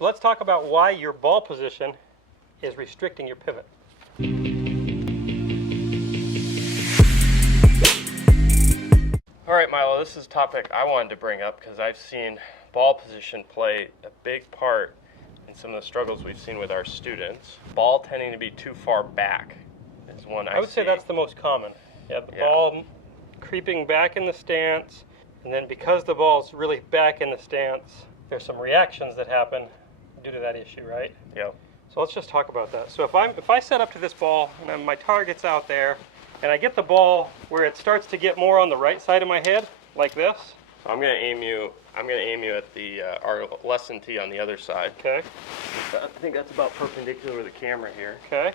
So let's talk about why your ball position is restricting your pivot. All right, Milo, this is a topic I wanted to bring up because I've seen ball position play a big part in some of the struggles we've seen with our students. Ball tending to be too far back is one I would say that's the most common. Yeah, the ball creeping back in the stance, and then because the ball's really back in the stance, there's some reactions that happen due to that issue, right? Yeah. So let's just talk about that. So if I set up to this ball and my target's out there, and I get the ball where it starts to get more on the right side of my head, like this. So I'm going to aim you at the our lesson tee on the other side. Okay. I think that's about perpendicular to the camera here. Okay.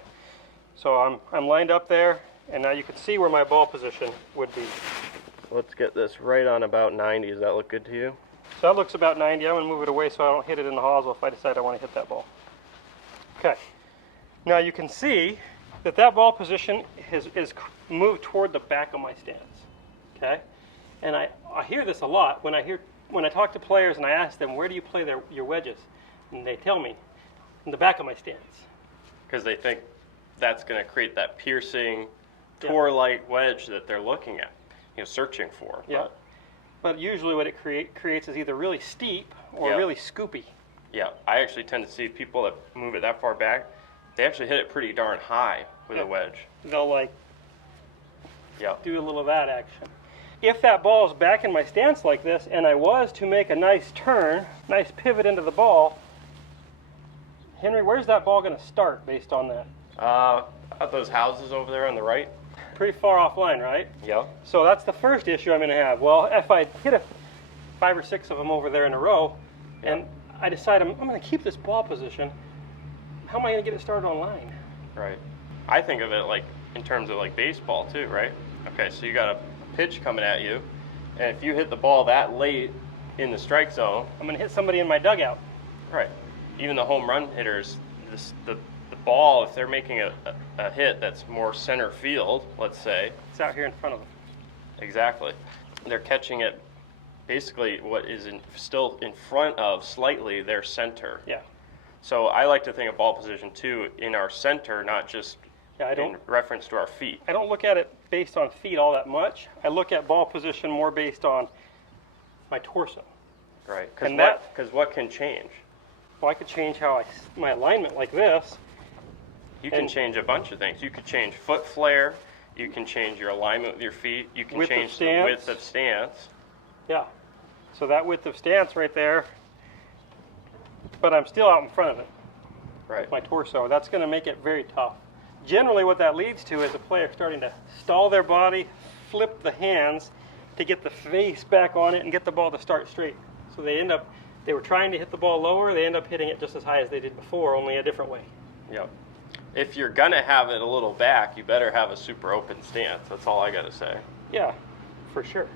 So I'm lined up there, and now you can see where my ball position would be. Let's get this right on about 90. Does that look good to you? So that looks about 90. I'm going to move it away so I don't hit it in the hosel if I decide I want to hit that ball. Okay. Now you can see that ball position is moved toward the back of my stance. Okay. And I hear this a lot when I talk to players and I ask them, where do you play your wedges? And they tell me, in the back of my stance. Because they think that's going to create that piercing, tour-like wedge that they're looking at, searching for. Yeah. But usually what it creates is either really steep or really scoopy. Yeah, I actually tend to see people that move it that far back, they actually hit it pretty darn high with a wedge. They'll do a little of that action. If that ball is back in my stance like this, and I was to make a nice turn, nice pivot into the ball, Henry, where's that ball going to start based on that? At those houses over there on the right. Pretty far offline, right? Yeah. So that's the first issue I'm going to have. Well, if I hit 5 or 6 of them over there in a row, and I decide I'm going to keep this ball position, how am I going to get it started on line? Right. I think of it like in terms of like baseball too, right? Okay, so you got a pitch coming at you, and if you hit the ball that late in the strike zone, I'm going to hit somebody in my dugout. Right. Even the home run hitters, the ball, if they're making a hit that's more center field, let's say. It's out here in front of them. Exactly. They're catching it basically what is still in front of slightly their center. Yeah. So I like to think of ball position too in our center, not just in reference to our feet. I don't look at it based on feet all that much. I look at ball position more based on my torso. Right. Because what can change? Well, I could change my alignment like this. You can change a bunch of things. You could change foot flare. You can change your alignment with your feet. You can change the width of stance. Yeah. So that width of stance right there, but I'm still out in front of it. Right. With my torso. That's going to make it very tough. Generally what that leads to is a player starting to stall their body, flip the hands to get the face back on it and get the ball to start straight. So they were trying to hit the ball lower, they end up hitting it just as high as they did before, only a different way. Yep. If you're going to have it a little back, you better have a super open stance. That's all I got to say. Yeah, for sure.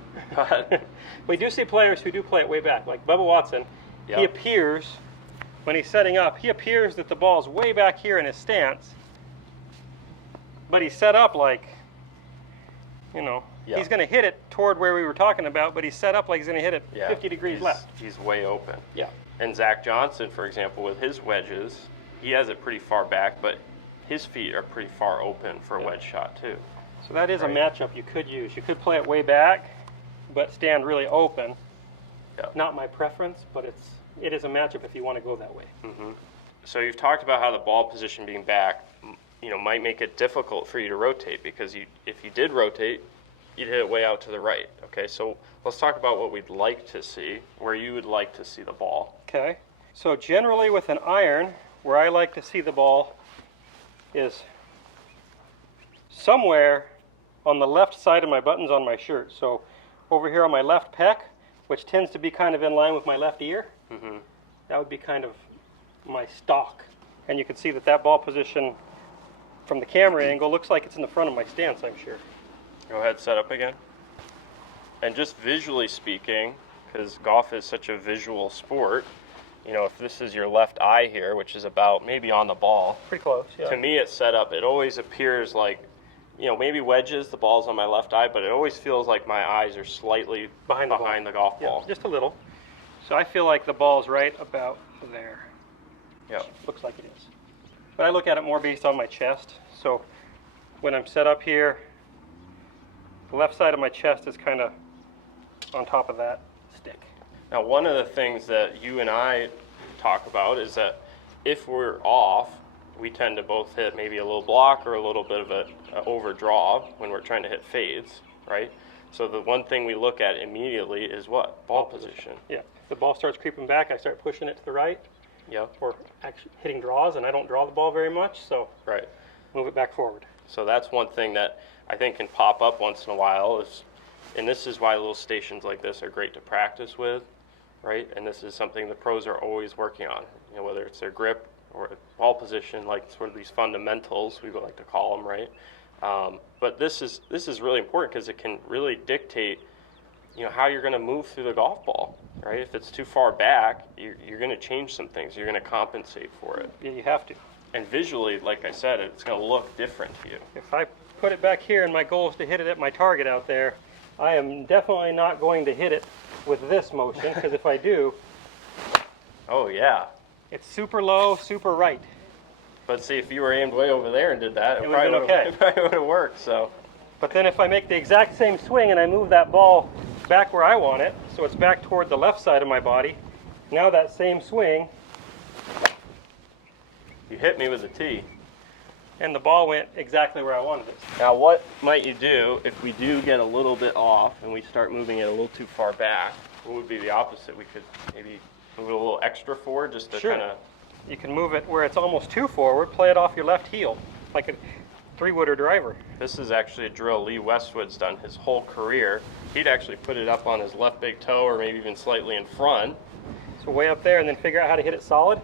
We do see players who do play it way back, like Bubba Watson. He appears, when he's setting up, he appears that the ball's way back here in his stance, but he's set up like, he's going to hit it toward where we were talking about, but he's set up like he's going to hit it 50 degrees left. He's way open. Yeah. And Zach Johnson, for example, with his wedges, he has it pretty far back, but his feet are pretty far open for a wedge shot too. So that is a matchup you could use. You could play it way back, but stand really open. Yeah. Not my preference, but it is a matchup if you want to go that way. Mm-hmm. So you've talked about how the ball position being back, might make it difficult for you to rotate because if you did rotate, you'd hit it way out to the right. Okay, so let's talk about what we'd like to see, where you would like to see the ball. Okay, so generally with an iron, where I like to see the ball is somewhere on the left side of my buttons on my shirt. So over here on my left pec, which tends to be kind of in line with my left ear, that would be kind of my stock. And you can see that ball position from the camera angle looks like it's in the front of my stance, I'm sure. Go ahead, set up again. And just visually speaking, because golf is such a visual sport, if this is your left eye here, which is about maybe on the ball. Pretty close, yeah. To me, it's set up. It always appears like, maybe wedges, the ball's on my left eye, but it always feels like my eyes are slightly behind the golf ball. Just a little. So I feel like the ball's right about there. Yeah. Looks like it is. But I look at it more based on my chest. So when I'm set up here, the left side of my chest is kind of on top of that stick. Now, one of the things that you and I talk about is that if we're off, we tend to both hit maybe a little block or a little bit of a overdraw when we're trying to hit fades, right? So the one thing we look at immediately is what? Ball position. Yeah. If the ball starts creeping back, I start pushing it to the right. Yep. Or actually hitting draws, and I don't draw the ball very much, so Right. move it back forward. So that's one thing that I think can pop up once in a while is, and this is why little stations like this are great to practice with, right? And this is something the pros are always working on, you know, whether it's their grip or ball position, like sort of these fundamentals, we would like to call them, right? But this is really important because it can really dictate, you know, how you're going to move through the golf ball, right? If it's too far back, you're going to change some things. You're going to compensate for it. Yeah, you have to. And visually, like I said, it's going to look different to you. If I put it back here and my goal is to hit it at my target out there, I am definitely not going to hit it with this motion, because if I do, Oh, yeah. it's super low, super right. But see, if you were aimed way over there and did that, It would've been okay. It probably would have worked, so. But then if I make the exact same swing and I move that ball back where I want it, so it's back toward the left side of my body, now that same swing, You hit me with a tee. and the ball went exactly where I wanted it. Now, what might you do if we do get a little bit off and we start moving it a little too far back? What would be the opposite? We could maybe move it a little extra forward just to Sure. kind of. You can move it where it's almost too forward, play it off your left heel, like a three-wooder driver. This is actually a drill Lee Westwood's done his whole career. He'd actually put it up on his left big toe or maybe even slightly in front So way up there, and then figure out how to hit it solid.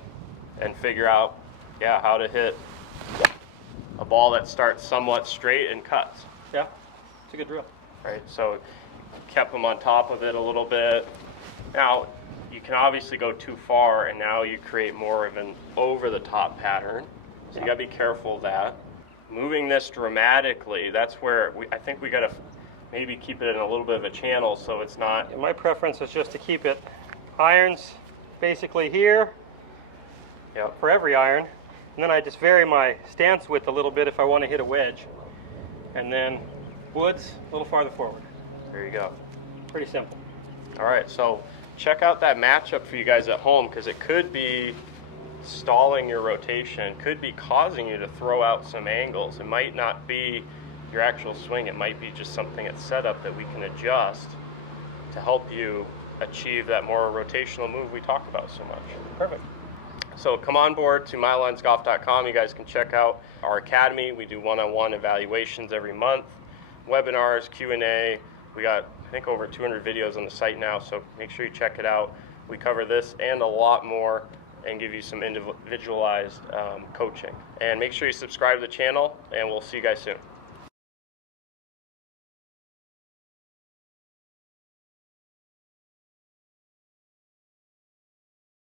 and figure out, yeah, how to hit a ball that starts somewhat straight and cuts. Yeah, it's a good drill. Right, so kept them on top of it a little bit. Now, you can obviously go too far, and now you create more of an over-the-top pattern. So you gotta be careful of that. Moving this dramatically, that's where I think we gotta maybe keep it in a little bit of a channel so it's not. And my preference is just to keep it irons basically here Yep. for every iron. And then I just vary my stance width a little bit if I want to hit a wedge. And then woods a little farther forward. There you go. Pretty simple. All right, so check out that matchup for you guys at home because it could be stalling your rotation, could be causing you to throw out some angles. It might not be your actual swing, it might be just something at setup that we can adjust to help you achieve that more rotational move we talk about so much. Perfect. So come on board to milonsgolf.com. You guys can check out our academy. We do one-on-one evaluations every month, webinars, Q&A. We got, I think, over 200 videos on the site now, so make sure you check it out. We cover this and a lot more and give you some individualized coaching. And make sure you subscribe to the channel, and we'll see you guys soon.